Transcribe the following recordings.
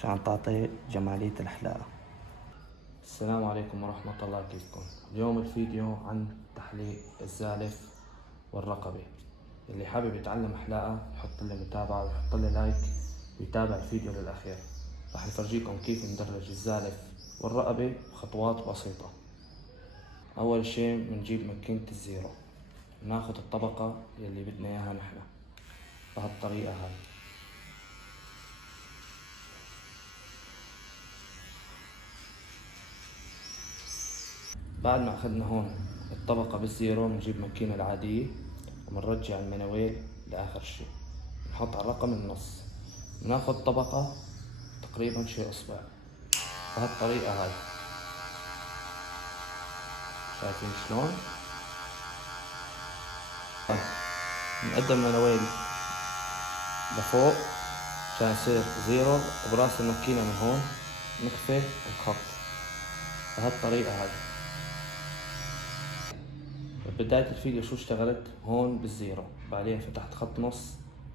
عشان تعطي جمالية الحلاقة. السلام عليكم ورحمة الله، كيفكم؟ اليوم الفيديو عن تحليق الزالف والرقبة. اللي حابب يتعلم حلاقة يحط لي متابعة ويحط لي لايك ويتابع الفيديو للأخير. راح نفرجيكم كيف ندرج الزالف والرقبة بخطوات بسيطة. أول شي بنجيب ماكينة الزيرو، بناخد الطبقة يلي بدنا إياها نحنا بهالطريقة هاي. بعد ما أخذنا هون الطبقة بالزيرو بنجيب الماكينة العادية وبنرجع المنويل لآخر شي، بنحط على الرقم النص، بناخد طبقة تقريبا شي إصبع بهالطريقة هاي. شايفين شلون؟ بنقدم المنويل لفوق عشان يصير زيرو، وبراس الماكينة من هون نخفي الخط بهالطريقة هاي. بداية الفيديو شو اشتغلت؟ هون بالزيرو، بعدين فتحت خط نص،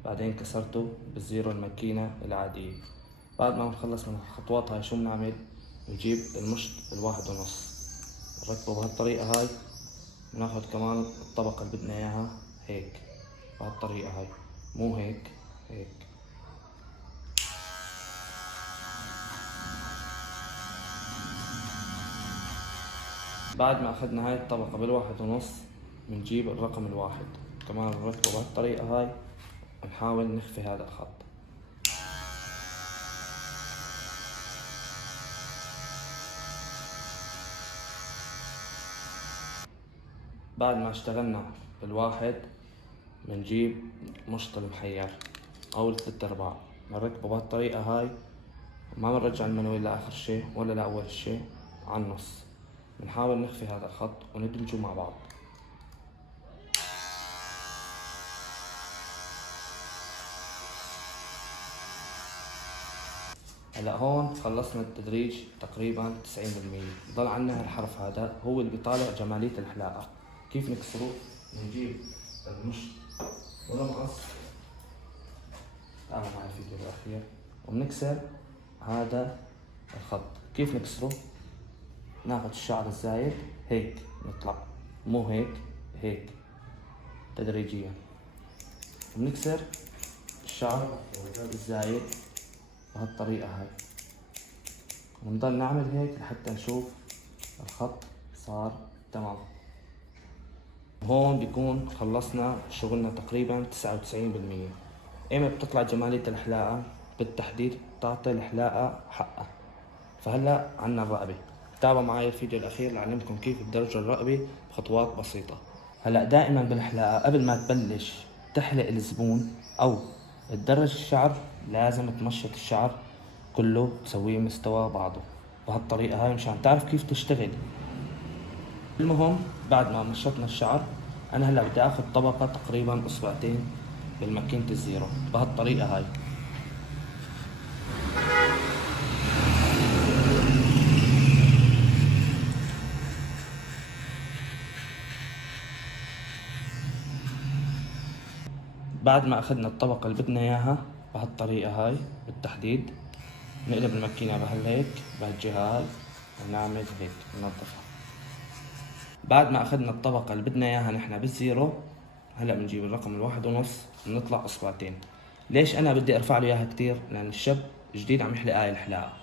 بعدين كسرته بالزيرو الماكينة العادية. بعد ما نخلص من الخطوات هاي شو بنعمل؟ بنجيب المشط الواحد ونص نركبه بهالطريقة هاي، بناخد كمان الطبقة اللي بدنا اياها هيك بهالطريقة هاي، مو هيك، هيك. بعد ما اخذنا هاي الطبقة بالواحد ونص بنجيب الرقم الواحد كمان نركبه بهالطريقة هاي، ونحاول نخفي هذا الخط. بعد ما اشتغلنا بالواحد بنجيب مشط المحير او الثلاث ارباع، بنركبه بهالطريقة هاي، ما بنرجع المنويل لاخر شي ولا لاول شي، على النص. بنحاول نخفي هذا الخط وندمجه مع بعض. هلا هون خلصنا التدريج تقريبا 90%، ضل عنا الحرف هذا هو اللي بيطالع جمالية الحلاقة. كيف نكسره؟ نجيب المشط ونمقص، تعالوا معي الفيديو الأخير، وبنكسر هذا الخط. كيف نكسره؟ ناخد الشعر الزايد هيك نطلع، مو هيك، هيك تدريجيا، وبنكسر الشعر الزايد بهالطريقة هاي، ونضل نعمل هيك لحتى نشوف الخط صار تمام. هون بيكون خلصنا شغلنا تقريبا 99%. ايمت بتطلع جمالية الحلاقة؟ بالتحديد تعطي الحلاقة حقها. فهلا عنا الرقبة، تابعوا معي الفيديو الأخير لأعلمكم كيف تدرجوا الرقبة بخطوات بسيطة. هلا دائما بالحلاقة قبل ما تبلش تحلق الزبون أو تدرج الشعر لازم تمشط الشعر كله تسويه مستوى بعضه بهالطريقة هاي مشان تعرف كيف تشتغل. المهم بعد ما مشطنا الشعر، أنا هلا بدي آخذ طبقة تقريبا إصبعتين بالماكينة الزيرو بهالطريقة هاي. بعد ما اخذنا الطبقة اللي بدنا اياها بهالطريقة هاي بالتحديد، نقلب الماكينة بهالهيك بهالجهة هاي ونعمل هيك ننظفها. بعد ما اخذنا الطبقة اللي بدنا اياها نحنا بالزيرو، هلا بنجيب الرقم الواحد ونص بنطلع اصبعتين. ليش انا بدي ارفع له اياها كتير؟ لان الشاب جديد عم يحلق هاي الحلاقة،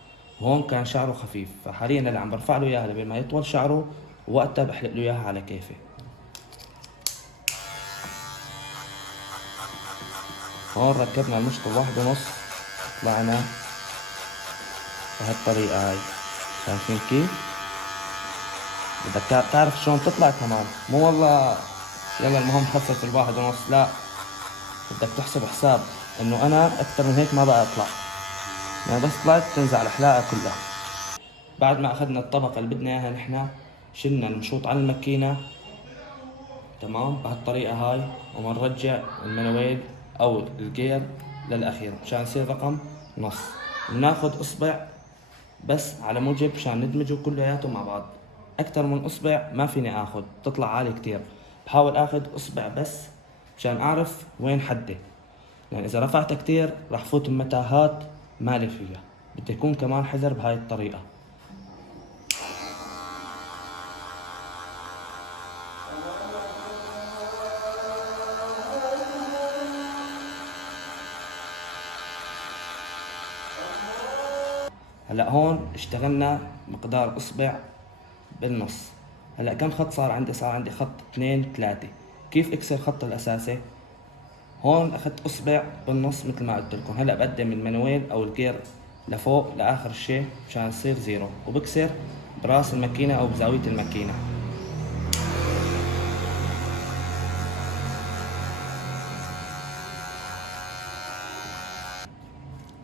وهون كان شعره خفيف، فحاليا اللي عم برفع له اياها لبين ما يطول شعره، ووقتها بحلق له اياها على كيفي. هون ركبنا المشط الواحد ونص، طلعنا بهالطريقة هاي. شايفين كيف؟ بدك تعرف شلون تطلع كمان، مو والله يلا المهم خفف الواحد ونص، لا، بدك تحسب حساب انه انا اكثر من هيك ما بقى اطلع، يعني بس طلعت تنزع الحلاقة كلها. بعد ما اخذنا الطبقة اللي بدنا اياها نحنا، شلنا المشوط على الماكينة تمام بهالطريقة هاي، وبنرجع المنويل او الجير للاخير مشان يصير رقم نص. بناخد اصبع بس على موجب مشان ندمجه كلياته مع بعض. اكثر من اصبع ما فيني اخذ، تطلع عالي كتير. بحاول اخذ اصبع بس مشان اعرف وين حدي، يعني اذا رفعتها كتير راح فوت بمتاهات مالي فيها. بده يكون كمان حذر بهاي الطريقة. هلا هون اشتغلنا مقدار اصبع بالنص. هلا كم خط صار عندي؟ صار عندي خط 2 3. كيف اكسر الخط الاساسي؟ هون اخذت اصبع بالنص مثل ما قلت لكم. هلا بقدم المانويل او الجير لفوق لاخر شيء مشان يصير زيرو، وبكسر براس الماكينة او بزاوية الماكينة.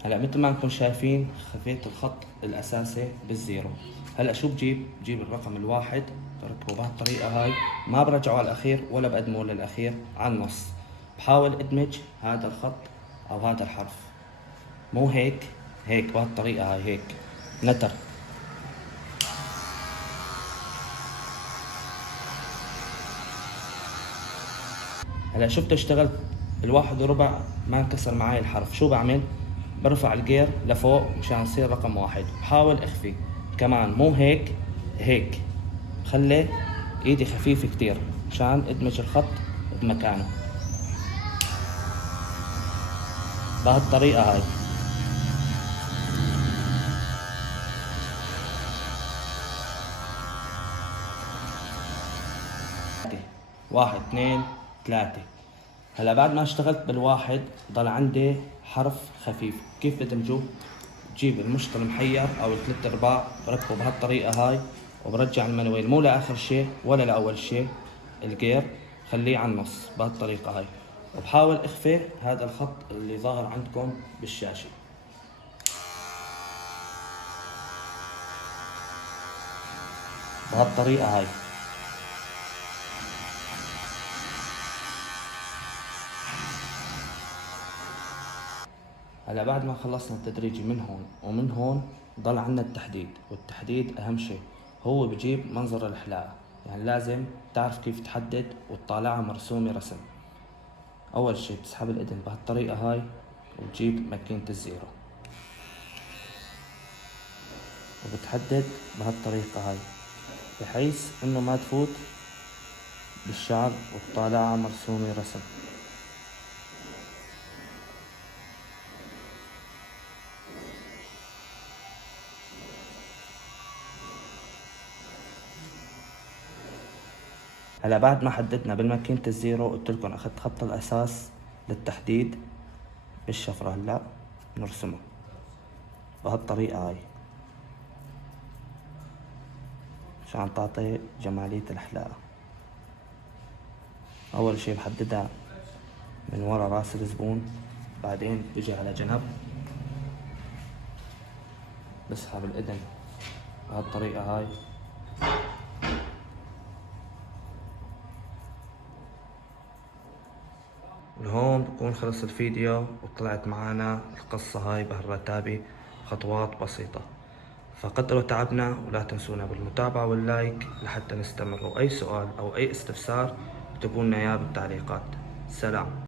هلا مثل ما انكم شايفين خفيت الخط الاساسي بالزيرو. هلا شو بجيب الرقم الواحد بركبه بهالطريقة هاي، ما برجعه على الاخير ولا بقدمه للاخير، على النص. بحاول ادمج هذا الخط او هذا الحرف، مو هيك، هيك بهالطريقة هاي، هيك نتر. هلا شفت اشتغلت الواحد وربع ما انكسر معي الحرف. شو بعمل؟ برفع الجير لفوق مشان يصير رقم واحد. بحاول اخفي كمان، مو هيك، هيك. خلي ايدي خفيفة كتير مشان ادمج الخط بمكانه بهالطريقة هاي. واحد اثنين ثلاثة. هلا بعد ما اشتغلت بالواحد ضل عندي حرف خفيف. كيف بدمجه؟ بجيب المشط المحير او الثلاث ارباع، بركبه بهالطريقة هاي، وبرجع المانويل مو لاخر شيء ولا لاول شيء، الجير خليه على النص بهالطريقة هاي، وبحاول اخفي هذا الخط اللي ظاهر عندكم بالشاشة بهالطريقة هاي. هلا بعد ما خلصنا التدريجي من هون ومن هون، ضل عنا التحديد، والتحديد اهم شيء. هو بجيب منظر الحلاقة، يعني لازم تعرف كيف تحدد وتطالعها مرسومة رسم. اول شيء بتسحب الاذن بهالطريقة هاي، وتجيب ماكينة الزيرو وبتحدد بهالطريقة هاي، بحيث انه ما تفوت بالشعر وتطالعها مرسومة رسم. هلا بعد ما حددنا بالماكينة الزيرو، قلت لكم اخذت خط الاساس للتحديد بالشفرة. هلا نرسمه بهالطريقة هاي عشان تعطي جمالية الحلاقة. اول شي بحددها من ورا راس الزبون، بعدين بيجي على جنب، بسحب الاذن بهالطريقة هاي، ولهون بكون خلص الفيديو، وطلعت معانا القصة هاي بهالرتابة خطوات بسيطة. فقدروا تعبنا، ولا تنسونا بالمتابعة واللايك لحتى نستمر. وأي سؤال أو أي استفسار اكتبوا لنا إياه بالتعليقات. سلام.